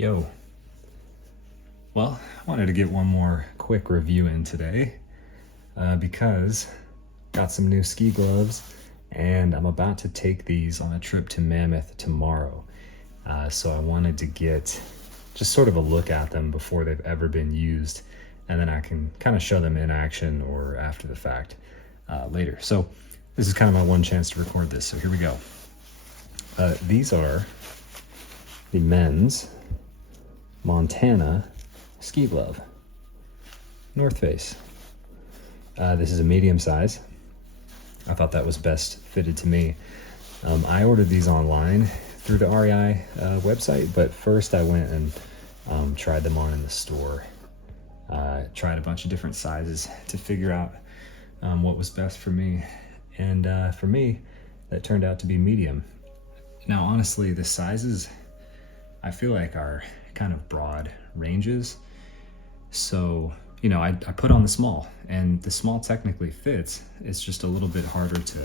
Yo. Well, I wanted to get one more quick review in today because got some new ski gloves and I'm about to take these on a trip to Mammoth tomorrow. So I wanted to get just sort of a look at them before they've ever been used, and then I can kind of show them in action or after the fact later. So this is kind of my one chance to record this, so here we go. These are the men's Montana ski glove, North Face. This is a medium size. I thought that was best fitted to me. I ordered these online through the REI website, but first I went and tried them on in the store. Tried a bunch of different sizes to figure out what was best for me. And for me, that turned out to be medium. Now, honestly, the sizes I feel like are kind of broad ranges. So, you know, I put on the small, and the small technically fits. It's just a little bit harder to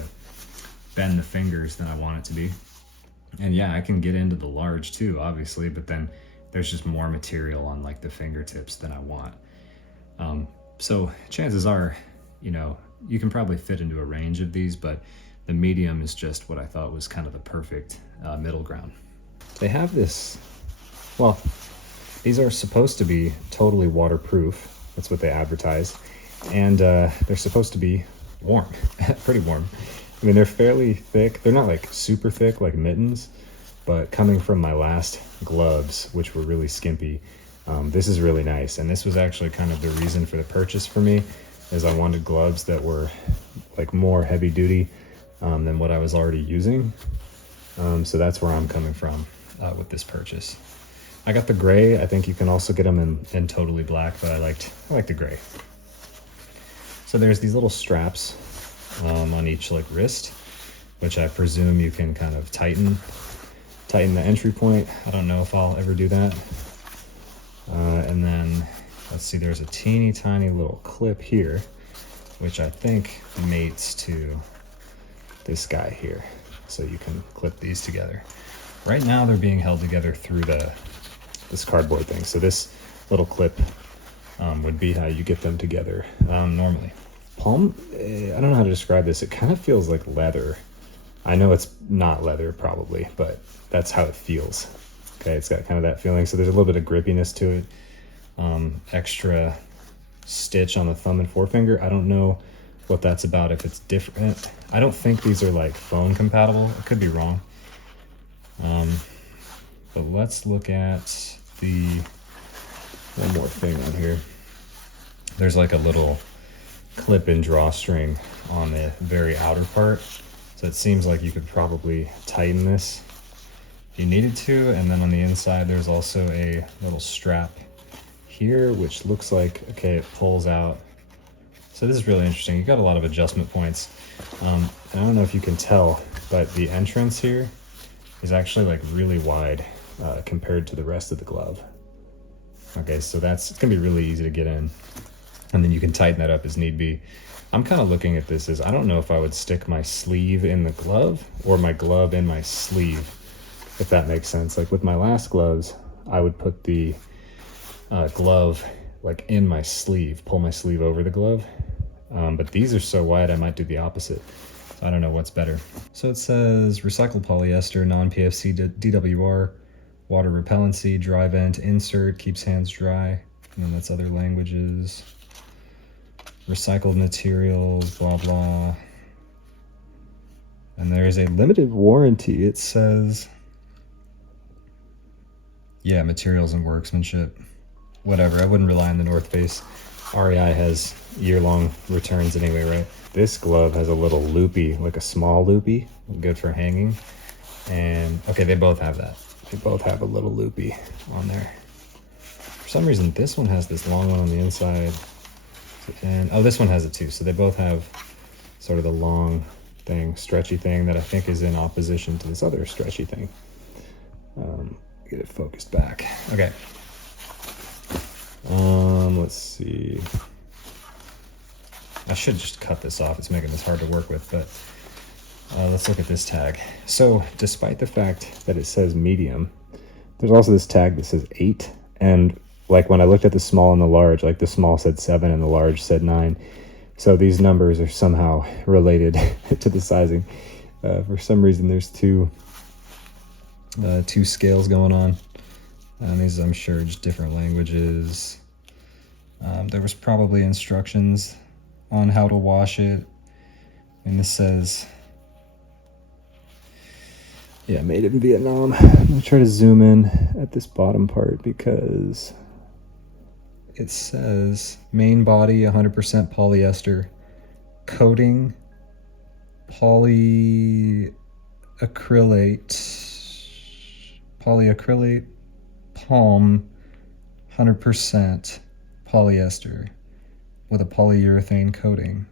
bend the fingers than I want it to be. And yeah, I can get into the large too, obviously, but then there's just more material on like the fingertips than I want. So chances are, you know, you can probably fit into a range of these, but the medium is just what I thought was kind of the perfect middle ground. They have this, well, these are supposed to be totally waterproof. That's what they advertise. And they're supposed to be warm, pretty warm. I mean, they're fairly thick. They're not like super thick like mittens, but coming from my last gloves, which were really skimpy, this is really nice. And this was actually kind of the reason for the purchase for me, is I wanted gloves that were like more heavy duty than what I was already using. So that's where I'm coming from with this purchase. I got the gray. I think you can also get them in totally black, but I liked the gray. So there's these little straps on each like wrist, which I presume you can kind of tighten the entry point. I don't know if I'll ever do that. And then let's see, there's a teeny tiny little clip here, which I think mates to this guy here. So you can clip these together. Right now they're being held together through this cardboard thing. So this little clip would be how you get them together normally. Palm, I don't know how to describe this. It kind of feels like leather. I know it's not leather probably, but that's how it feels. Okay, it's got kind of that feeling. So there's a little bit of grippiness to it. Extra stitch on the thumb and forefinger. I don't know what that's about, if it's different. I don't think these are like phone compatible. I could be wrong. But let's look at the one more thing on here. There's like a little clip and drawstring on the very outer part. So it seems like you could probably tighten this if you needed to. And then on the inside, there's also a little strap here, which looks like, okay, it pulls out. So this is really interesting. You got a lot of adjustment points. And I don't know if you can tell, but the entrance here is actually like really wide compared to the rest of the glove. Okay, so it's gonna be really easy to get in. And then you can tighten that up as need be. I'm kind of looking at this as, I don't know if I would stick my sleeve in the glove or my glove in my sleeve, if that makes sense. Like with my last gloves, I would put the glove like in my sleeve, pull my sleeve over the glove. But these are so wide, I might do the opposite. So I don't know what's better. So it says recycled polyester, non-PFC DWR, water repellency, dry vent, insert, keeps hands dry. And then that's other languages. Recycled materials, blah, blah. And there is a limited warranty. It says, yeah, materials and workmanship. Whatever, I wouldn't rely on the North Face. REI has year-long returns anyway, right? This glove has a little loopy, like a small loopy, good for hanging. And okay, they both have that. They both have a little loopy on there. For some reason, this one has this long one on the inside. And oh, this one has it too. So they both have sort of the long thing, stretchy thing that I think is in opposition to this other stretchy thing. Get it focused back. Okay. Let's see. I should just cut this off. It's making this hard to work with, but let's look at this tag. So despite the fact that it says medium, There's also this tag that says 8, and like when I looked at the small and the large, like the small said 7 and the large said 9. So these numbers are somehow related to the sizing. For some reason, there's two scales going on. And these, I'm sure, just different languages. There was probably instructions on how to wash it. And this says, yeah, made in Vietnam. I'm gonna try to zoom in at this bottom part because it says main body 100% polyester, coating polyacrylate palm 100% polyester with a polyurethane coating.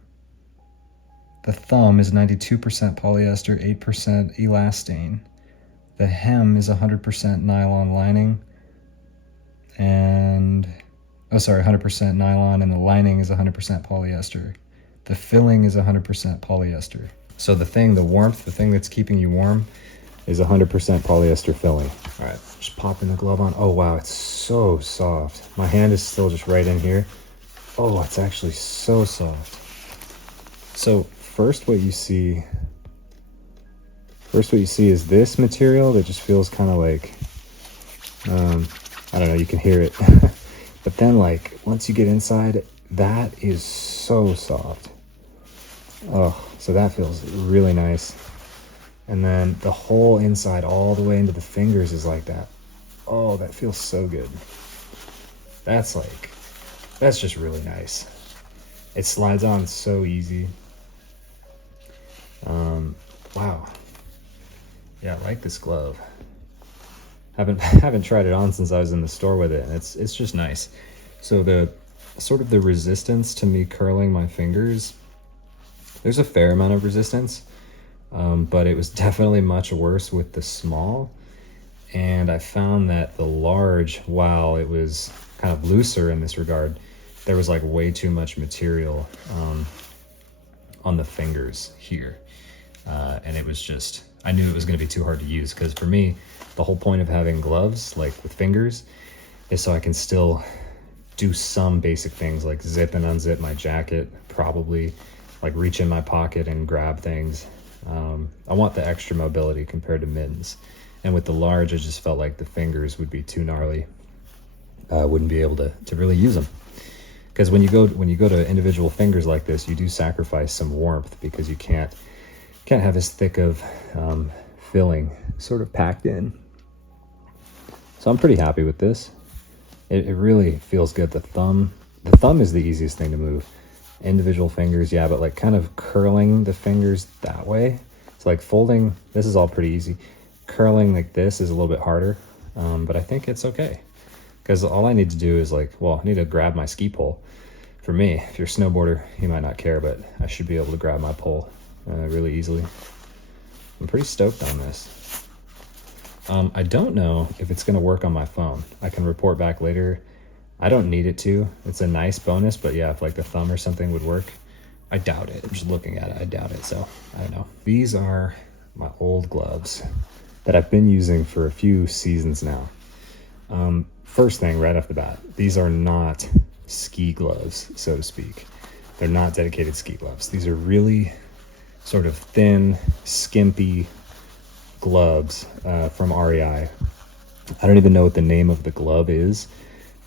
The thumb is 92% polyester, 8% elastane. The hem is 100% nylon lining, and 100% nylon, and the lining is 100% polyester. The filling is 100% polyester. So the thing that's keeping you warm is 100% polyester filling. All right, just popping the glove on. Oh wow, it's so soft. My hand is still just right in here. Oh, it's actually so soft. So first what you see is this material that just feels kind of like, I don't know, you can hear it. But then like once you get inside, that is so soft. Oh, so that feels really nice. And then the whole inside all the way into the fingers is like that. Oh, that feels so good. That's just really nice. It slides on so easy. Wow. Yeah, I like this glove. Haven't tried it on since I was in the store with it, and it's just nice. So the sort of the resistance to me curling my fingers, there's a fair amount of resistance, but it was definitely much worse with the small. And I found that the large, while it was kind of looser in this regard, there was like way too much material on the fingers here. And it was just, I knew it was going to be too hard to use, because for me, the whole point of having gloves, like with fingers, is so I can still do some basic things like zip and unzip my jacket, probably like reach in my pocket and grab things. I want the extra mobility compared to mittens. And with the large, I just felt like the fingers would be too gnarly. I wouldn't be able to really use them. Because when you go to individual fingers like this, you do sacrifice some warmth, because you can't have as thick of filling sort of packed in. So I'm pretty happy with this. It really feels good. The thumb is the easiest thing to move. Individual fingers, yeah, but like kind of curling the fingers that way. It's like folding, this is all pretty easy. Curling like this is a little bit harder, but I think it's okay. Because all I need to do is I need to grab my ski pole. For me, if you're a snowboarder, you might not care, but I should be able to grab my pole really easily. I'm pretty stoked on this. I don't know if it's going to work on my phone. I can report back later. I don't need it to. It's a nice bonus, but yeah, if like the thumb or something would work, I doubt it. I'm just looking at it. I doubt it, so I don't know. These are my old gloves that I've been using for a few seasons now. First thing right off the bat, these are not ski gloves, so to speak. They're not dedicated ski gloves. These are really sort of thin, skimpy gloves from REI. I don't even know what the name of the glove is.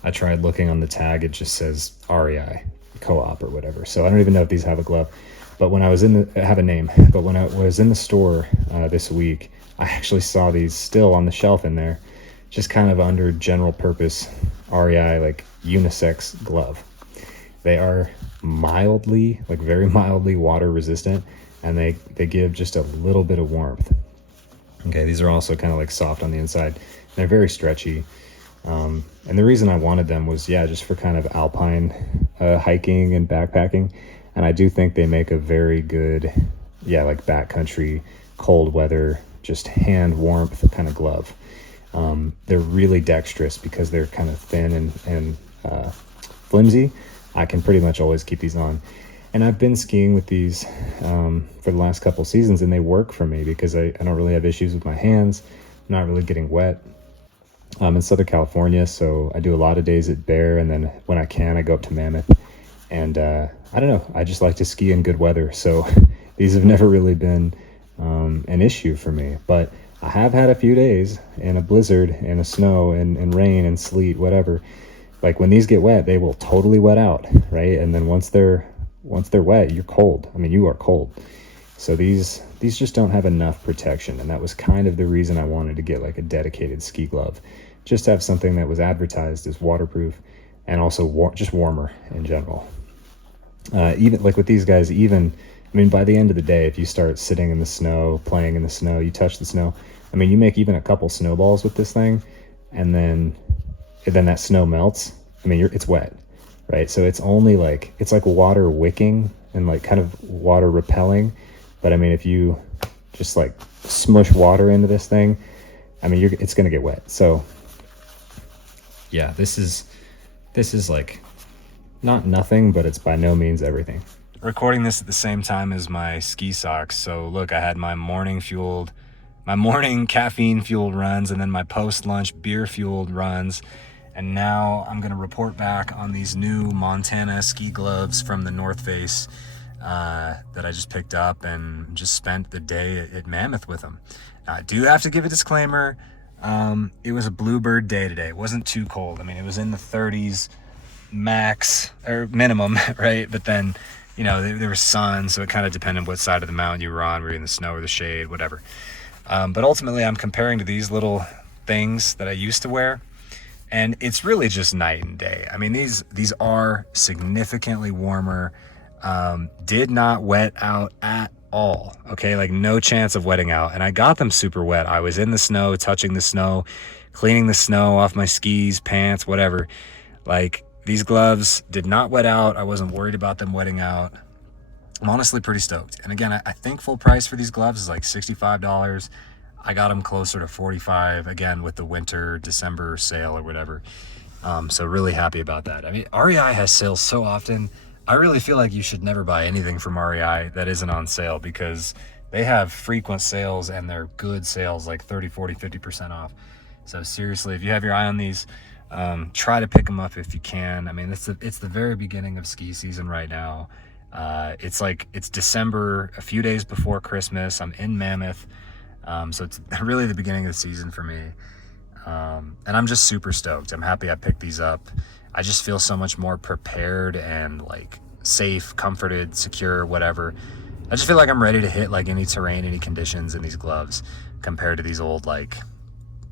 I tried looking on the tag, it just says REI Co-op or whatever. So I don't even know if these have a glove. But when I was have a name. But when I was in the store this week, I actually saw these still on the shelf in there, just kind of under general purpose REI, like unisex glove. They are mildly, like very mildly water resistant, and they give just a little bit of warmth. Okay, these are also kind of like soft on the inside. They're very stretchy. And the reason I wanted them was, yeah, just for kind of alpine hiking and backpacking. And I do think they make a very good, yeah, like backcountry, cold weather, just hand warmth kind of glove. They're really dexterous because they're kind of thin and flimsy. I can pretty much always keep these on. And I've been skiing with these for the last couple seasons, and they work for me because I don't really have issues with my hands. I'm not really getting wet. I'm in Southern California, so I do a lot of days at Bear, and then when I can, I go up to Mammoth. And I don't know, I just like to ski in good weather, so these have never really been an issue for me. But I have had a few days in a blizzard and a snow and rain and sleet, whatever. Like when these get wet, they will totally wet out, right? And then once they're wet, you're cold. I mean, you are cold. So these just don't have enough protection, and that was kind of the reason I wanted to get like a dedicated ski glove, just to have something that was advertised as waterproof and also just warmer in general. Even like with these guys, even I mean, by the end of the day, if you start sitting in the snow, playing in the snow, you touch the snow. I mean, you make even a couple snowballs with this thing, and then that snow melts. I mean, it's wet, right? So it's only like it's like water wicking and like kind of water repelling. But I mean, if you just like smush water into this thing, I mean, it's gonna get wet. So yeah, this is like not nothing, but it's by no means everything. Recording this at the same time as my ski socks. So look, I had my morning caffeine fueled runs, and then my post lunch beer fueled runs. And now I'm gonna report back on these new Montana ski gloves from the North Face that I just picked up and just spent the day at Mammoth with them. Now, I do have to give a disclaimer. It was a bluebird day today. It wasn't too cold. I mean, it was in the 30s max or minimum, right? But then, you know, there was sun, so it kind of depended what side of the mountain you were on. Were you in the snow or the shade, whatever. But ultimately, I'm comparing to these little things that I used to wear, and it's really just night and day. I mean, these are significantly warmer. Did not wet out at all. Okay, like no chance of wetting out. And I got them super wet. I was in the snow, touching the snow, cleaning the snow off my skis, pants, whatever. Like, these gloves did not wet out. I wasn't worried about them wetting out. I'm honestly pretty stoked. And again, I think full price for these gloves is like $65. I got them closer to $45, again, with the winter December sale or whatever. So really happy about that. I mean, REI has sales so often. I really feel like you should never buy anything from REI that isn't on sale, because they have frequent sales and they're good sales, like 30, 40, 50% off. So seriously, if you have your eye on these, try to pick them up if you can. I mean, it's the very beginning of ski season right now. It's December, a few days before Christmas. I'm in Mammoth. So it's really the beginning of the season for me. And I'm just super stoked. I'm happy I picked these up. I just feel so much more prepared and like safe, comforted, secure, whatever. I just feel like I'm ready to hit like any terrain, any conditions in these gloves, compared to these old, like,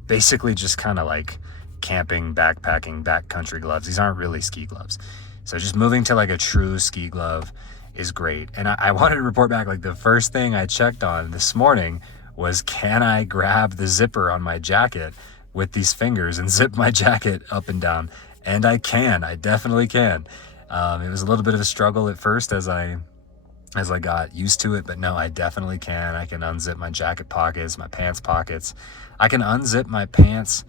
basically just kind of like camping, backpacking, backcountry gloves. These aren't really ski gloves. So just moving to like a true ski glove is great. And I wanted to report back, like, the first thing I checked on this morning was, can I grab the zipper on my jacket with these fingers and zip my jacket up and down? And I definitely can. It was a little bit of a struggle at first as I got used to it, but no, I definitely can. I can unzip my jacket pockets, my pants pockets. I can unzip my pants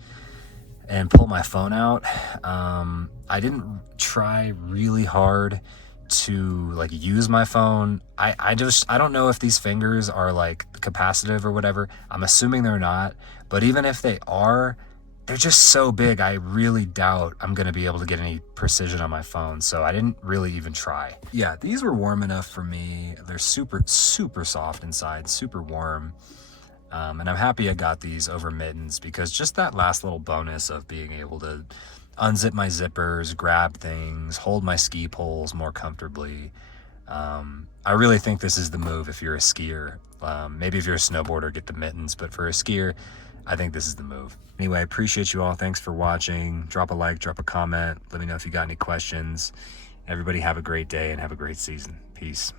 and pull my phone out. I didn't try really hard to like use my phone. I don't know if these fingers are like capacitive or whatever. I'm assuming they're not, but even if they are, they're just so big, I really doubt I'm gonna be able to get any precision on my phone. So I didn't really even try. Yeah, these were warm enough for me. They're super, super soft inside, super warm. And I'm happy I got these over mittens, because just that last little bonus of being able to unzip my zippers, grab things, hold my ski poles more comfortably. I really think this is the move if you're a skier. Maybe if you're a snowboarder, get the mittens, but for a skier, I think this is the move. Anyway, I appreciate you all. Thanks for watching. Drop a like, drop a comment. Let me know if you got any questions. Everybody have a great day and have a great season. Peace.